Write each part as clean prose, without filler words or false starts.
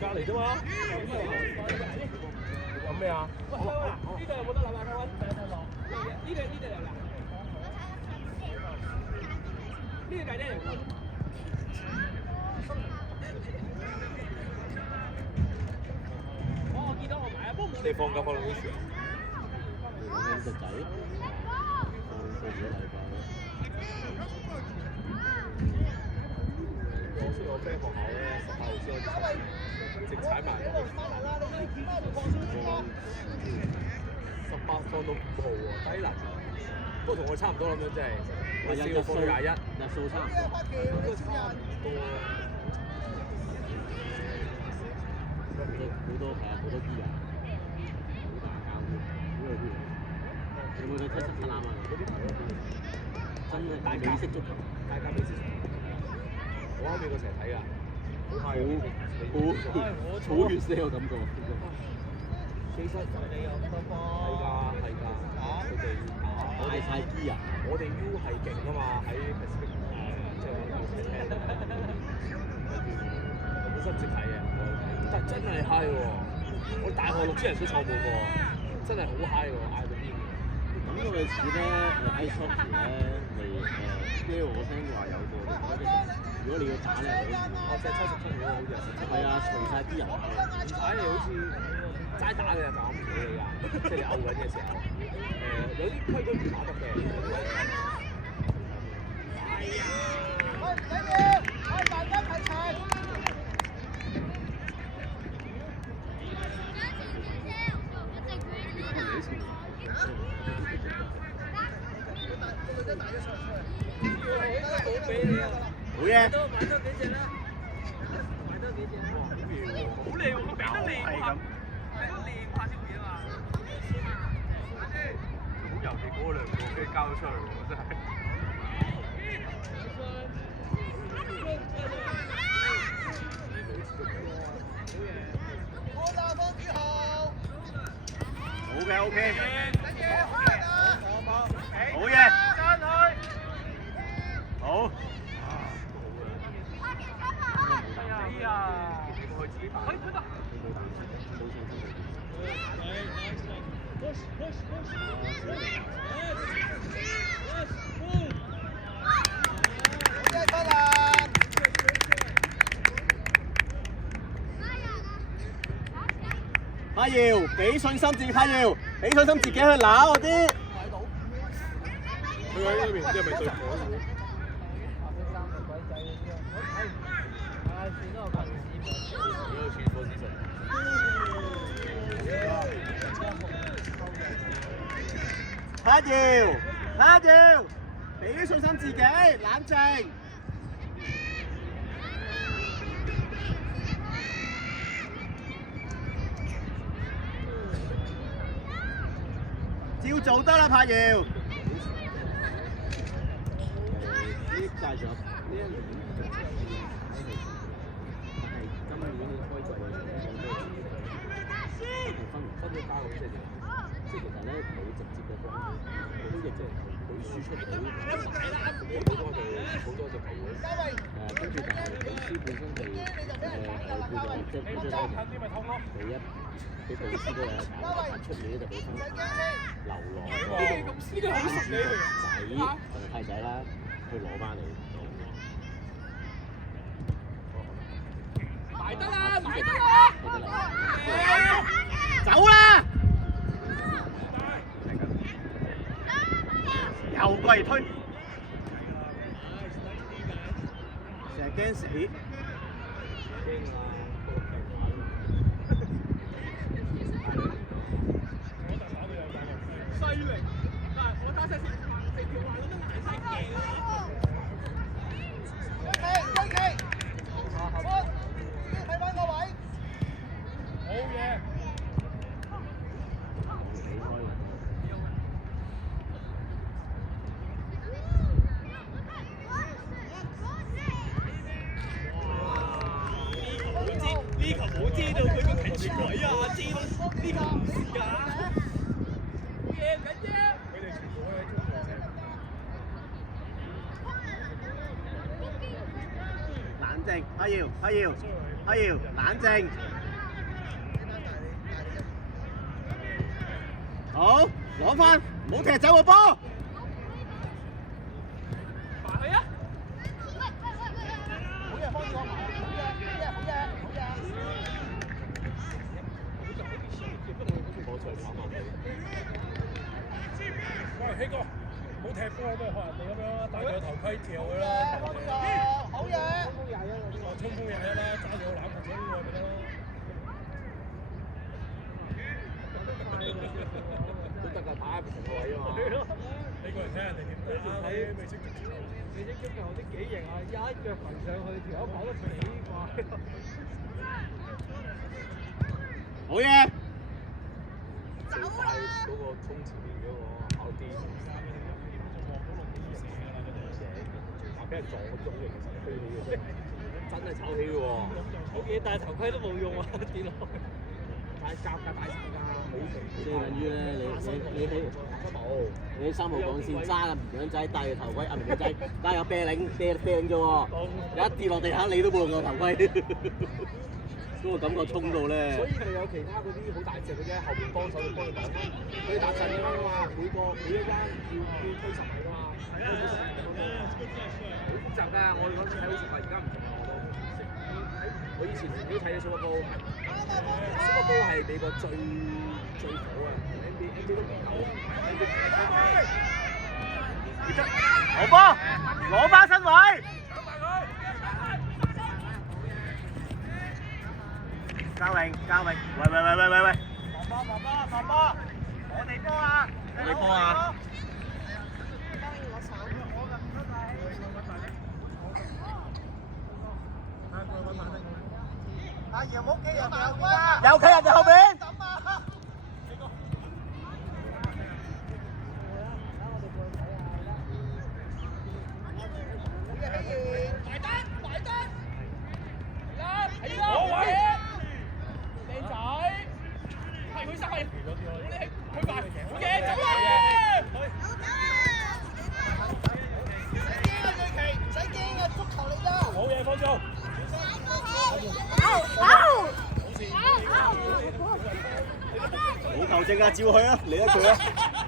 隔離啫嘛。有咩啊？呢度有冇得留啊？呢度有㗎。呢個第啲我見到我買啊，不過冇。你放假放到幾時啊？你隻仔放個幾禮拜。我識我 friend 學校咧，18號先開始直踩埋。18放到5號喎，低能。不過同我差唔多咁樣，即係我4號放到21。日數差唔多。都差唔多。好多係啊，好多啲人，好打交嘅，好有啲人。有冇睇七七攬啊？嗰啲頭咯，真係大美式足球，大家美式足球。我喺美國成日睇㗎，好草原式嘅感覺。其實係㗎，佢哋我哋太啲啊！我哋 U 係勁㗎嘛，喺 Pacific 即係我本身唔識睇嘅，但真係 high 喎！我大學6千人都坐滿喎，真係好 high 喎，嗌到癲嘅。咁我哋似咧，ice hockey 咧，因為我聽話有個，如果你要打咧，我隻抽17秒好似係係啊，除晒啲人，唔踩你好似齋打嘅就咁唔理㗎，即係你拗緊嘅時候，有啲規矩唔打得嘅。大家齊齊。好嘢！買多幾隻啦，買多幾隻啦。好靚喎，個鼻都靚喎，係好靚拍條片啊！好油膩嗰兩個俾你交咗出去喎，真係。好嘅 OK， 好嘢，好。哎呀，我自己打。阿耀，俾信心自己，阿耀，俾信心自己去揦嗰啲。佢喺呢邊，唔知係咪對火嘅？阿耀，阿耀，俾信心自己，冷靜。照做得啦，柏耀。呢屆咗呢一年但係今年開季分咗加咁即係點？即係其實咧冇直接嘅關係，都亦即係佢輸出好多隻球會。跟住但係老師本身係叫做即係本身俾導師都有一揀，出面咧就俾翻流浪嗰個仔同太仔啦，去攞翻嚟。埋得啦，埋得啦！走啦！又過嚟推，成日驚死。犀利！嗱，我打成條環都埋晒鏡啦。睇翻個位。好嘢！呢球冇遮到佢個停住位啊！遮到呢球唔是㗎。好嘢，唔緊啫。佢哋全部喺中國啫。冷靜靜，阿耀，冷靜。好，攞翻，唔好踢走個波。埋去啊！好嘢，方志康埋，好嘢。喂，希哥，唔好踢波咩？學人哋咁樣戴住個頭盔跳佢啦。好嘢，衝鋒21啦，揸住個攬頭衝過咪得咯。都得㗎，打唔同個位啊嘛。你過嚟睇人哋點打，你未識足球。你識足球啲幾型啊！一腳浮上去，條友跑得幾快。好嘢！最快嗰個衝前面嗰個跑啲，話俾人撞咗嘅，其實飛起嘅真係炒起嘅喎。好嘢，戴頭盔都冇用啊！跌落去。大夾㗎，大夾㗎，冇成。即係等於咧，你喺3號幹線揸個綿羊仔戴住頭盔，綿羊仔戴個啤領啫喎，一跌落地下你都冇用個頭盔，嗰個感覺衝到咧。所以咪有其他嗰啲好大隻嘅啫，後邊幫手去幫佢擋咯。佢打陣㗎嘛，每一間要推10米㗎嘛，推10米咁樣。好複雜㗎，我哋嗰陣時睇好似話而家唔同我都唔識。我以前都睇咗 Super Bowl。Super Bowl 係美國最火啊 ！NBA 都唔夠好波，攞翻身位。嘉榮，喂，防波，我哋波啊！阿爺冇企人哋後邊啊！有企人哋後邊。冇球證啊，照佢啊，嚟得佢啊，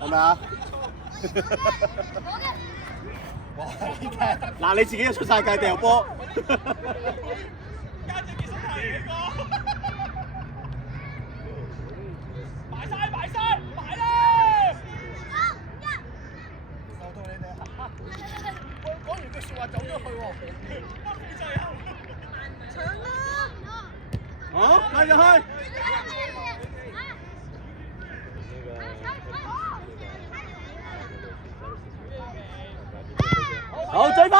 係咪啊？嗱，你自己都出晒界掉波。埋啦！受到你哋講完句説話走咗去喎。好，繼續去。好，追翻。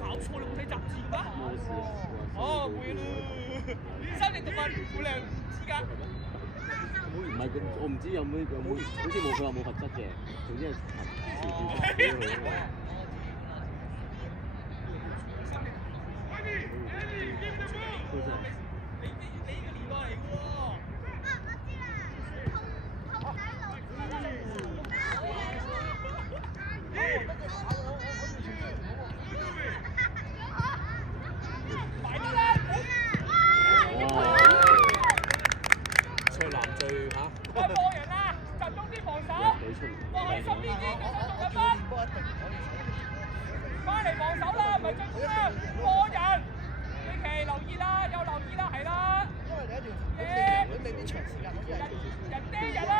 搞錯你冇睇雜誌咩？哦，會咯。生理動物會靚唔知㗎。唔係咁，我唔知有冇，好似冇佢話冇罰則嘅，總之係翻嚟防守啦，唔係進攻啦，過人。李奇留意啦，有留意啦，係啦。因為你一段佢未必長時間可以係。人盯人啦！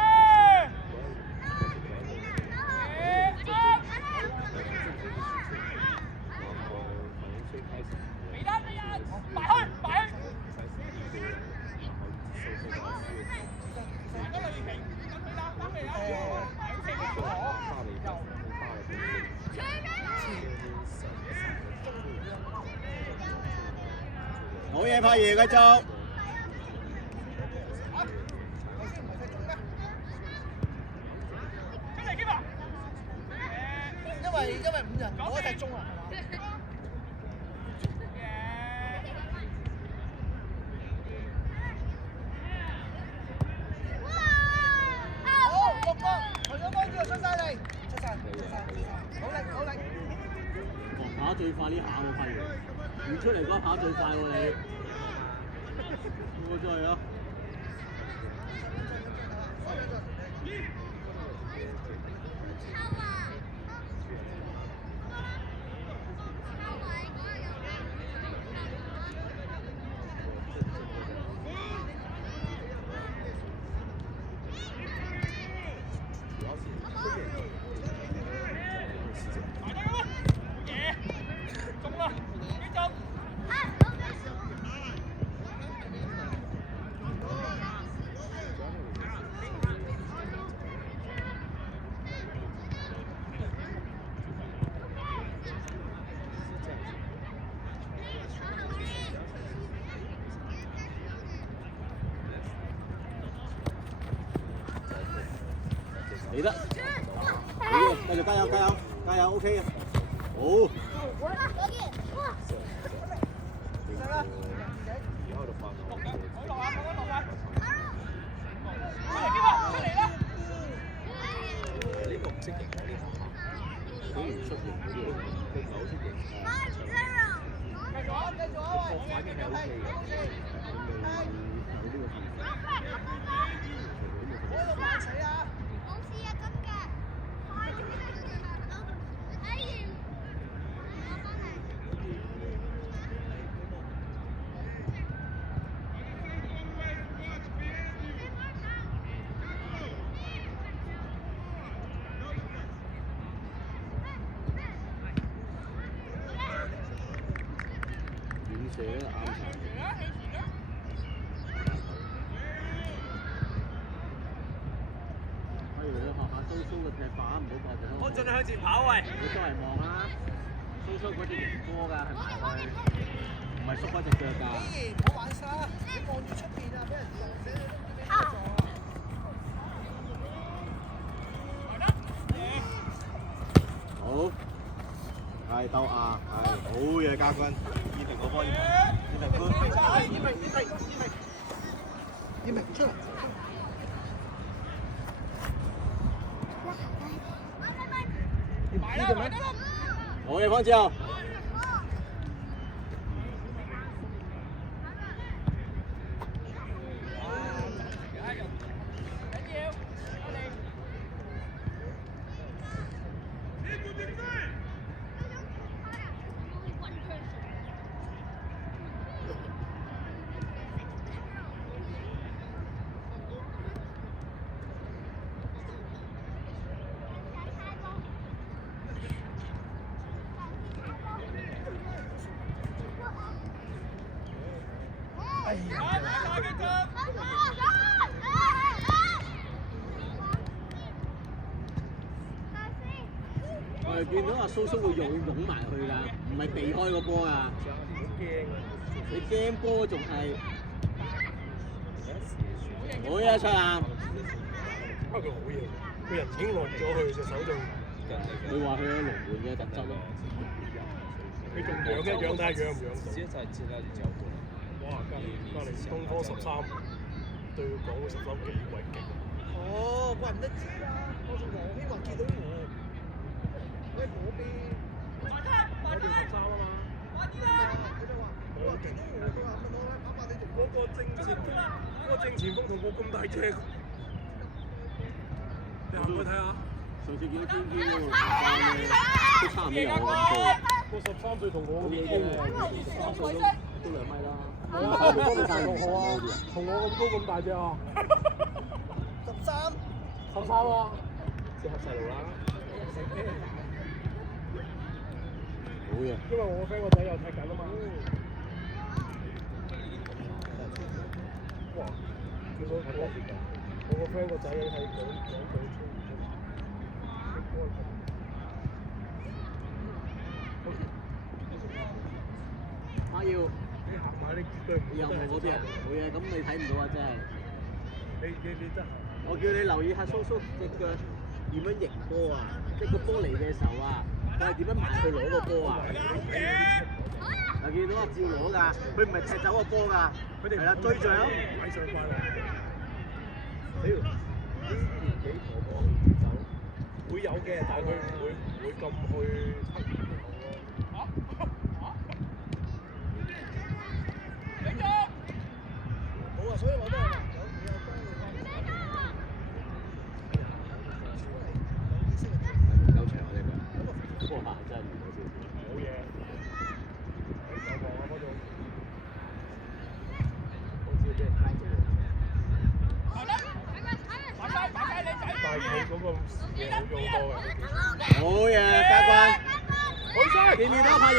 好嘢，柏儀，繼續。因為5人我踢中啊，係嘛？好，6個，除咗幫住出晒嚟，出晒，好力！跑得最快呢下喎，柏儀，唔出嚟嗰下跑得最快喎你，我真係啊！嚟得，好嘅，繼續加油 ，OK 嘅，好。呢個唔識型嗰啲，佢唔出型嗰啲嚟嘅，佢唔係好識型。反應係 OK 嘅。射咧啱場。不如你學下蘇蘇嘅踢法，唔好過咗。我盡量向前跑喂。你周圍望啦，蘇蘇嗰隻型波㗎，係咪？唔係縮開隻腳㗎。我玩沙，你望住出邊啊，俾人撞死你都唔知俾邊個撞啊！好，係鬥亞，係好嘢，家軍，燕平嗰波，燕平哥，燕平出嚟。好嘢，方志豪。我哋見到阿蘇蘇會擁埋去㗎，唔係避開個波啊！你驚波仲係好嘢出啊！不過佢好嘢，個人已經落咗去隻手度。佢話佢有龍門嘅特質咯。佢仲養一養睇下養唔養到。直接在接那裡交過。哇！隔離東方13對佢講個13幾鬼勁。哦，怪唔得知啦！我仲希望見到我。喺嗰邊，我哋13啊嘛。佢就話：我見到我，佢話問我咧，爸爸你同嗰個正前鋒同我咁大隻。你行過去睇下。上次見到天天嗰個13咧，都差唔多有咁高。個13歲同我咁高，都2米啦。好啊，同我咁高咁大隻啊！13啊，即係細路啦。好嘢。因為我 friend 個仔又踢緊啊嘛。哇！我個 friend 個仔係講絕對唔會有冇嗰啲啊？冇嘢，咁你睇唔到啊！真係。你得閒。我叫你留意下叔叔隻腳點樣迎波啊！即係個波嚟嘅時候啊，佢係點樣埋去攞個波啊？嗱，見到啊，照攞㗎，佢唔係踢走個波㗎，佢哋係啦追住咯。擺上翻嚟。屌，啲年紀婆婆走，會有嘅，但係佢唔會咁去刻意咯。冇啊，所以我都係話夠長啊！呢個，哇！真係唔好笑。冇嘢。有望啊嗰度。好似俾人蝦咗。但係佢嗰個嘢好用多嘅。好嘢，嘉軍。好衰！見面到拍搖，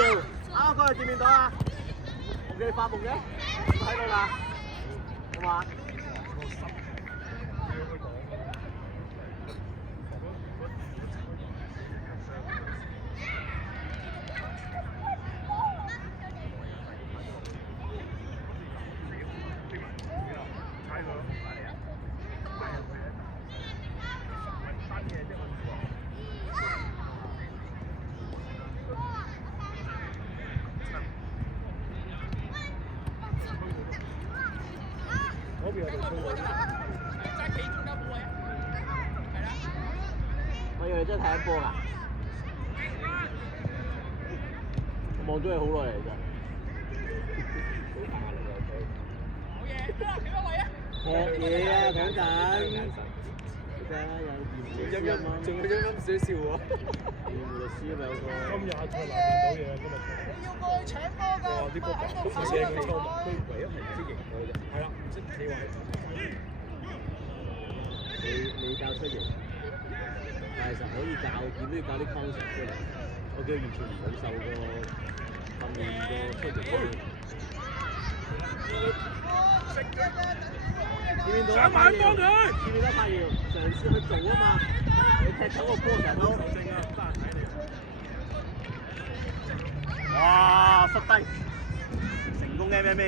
啱過嚟見面到啊！我叫你發夢嘅，喺度啦，好嘛？嗰邊有條村路。我以為你真係睇緊波㗎，我望咗你好耐嚟㗎。學嘢啊，講緊。而家有驗律師啊嘛，仲會陰陰少少喎。驗律師咪有個。今日阿蔡南見到嘢，今日。你要過去搶波㗎！哇！啲波好似佢抽埋，佢唯一係唔識贏波啫。係啦，唔識你話係。你教出型，但係其實可以教，點都要教啲 concept 出嚟。我叫完全唔好受個訓練個出型。想買幫佢。見唔見得拍搖？嘗試去做啊嘛！你踢走個波成日都。正啊，得閒睇你。哇！摔低，成功 MMA。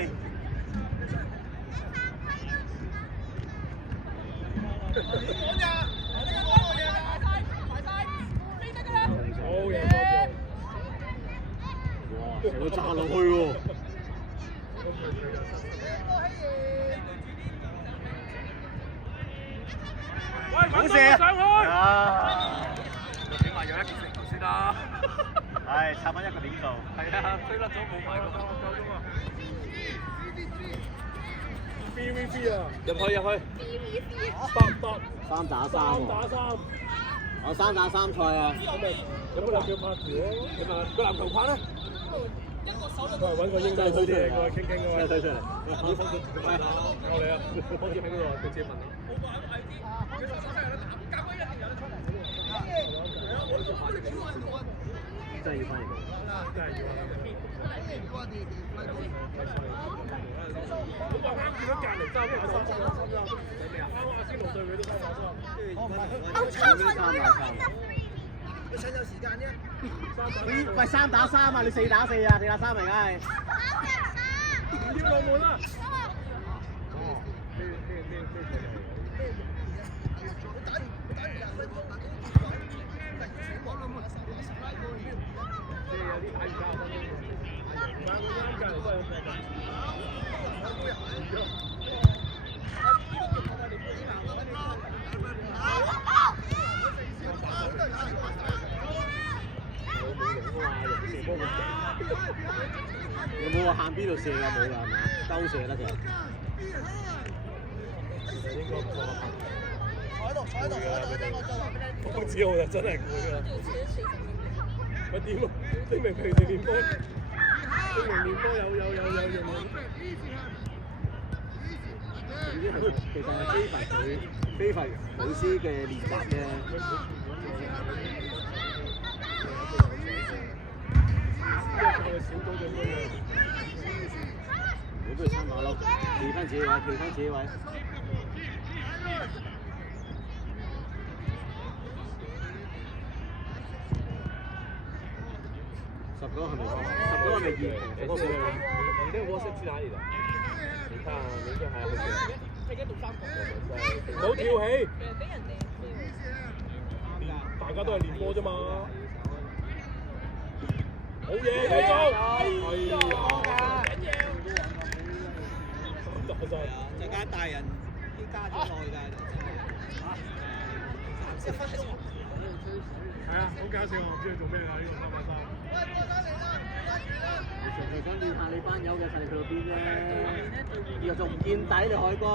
好嘢，多謝。哇！成個炸落去喎！喂，好射啊！上去。啊！起碼有一件成頭先啦。係插翻一個點數。係啊，飛甩咗冇埋個。夠鐘啊！BVB 啊！入去。得。三打三3喎。打3。我3打3賽啊！有冇籃球拍住啊？你問個籃球拍咧？佢係揾個英仔好啲過嚟傾傾㗎嘛。推出嚟。我嚟啊！好似喺嗰度，佢自己問啦。真係要翻譯。真係要啊！我話啱見到隔離3打3，啱阿仙奴對佢都3打3。佢趁有時間啫。喂，3打3啊！你4打4啊？4打3嚟梗係。唔要龍門啦！有冇話限邊度射㗎？冇㗎係嘛？鳩射得嘅。應該唔錯。坐喺度，方子浩就真係攰㗎。我點啊？你明平時練波，你明練波有用。其實係非凡老師嘅練習啫。你不如參考咯，企翻自己位，19係咪？19係咪2？19係咪？這個 WhatsApp 去哪裡了？你看啊，你這還好嘅。唔好跳起，大家都係練波啫嘛。好嘢，繼續！哎呀，係啊，陣間大人已經加咗落去㗎，1分鐘。係啊，好搞笑，我唔知佢做咩㗎呢個3-3。純粹想練下你班友嘅實力去到邊啫，然後仲唔見底你海光。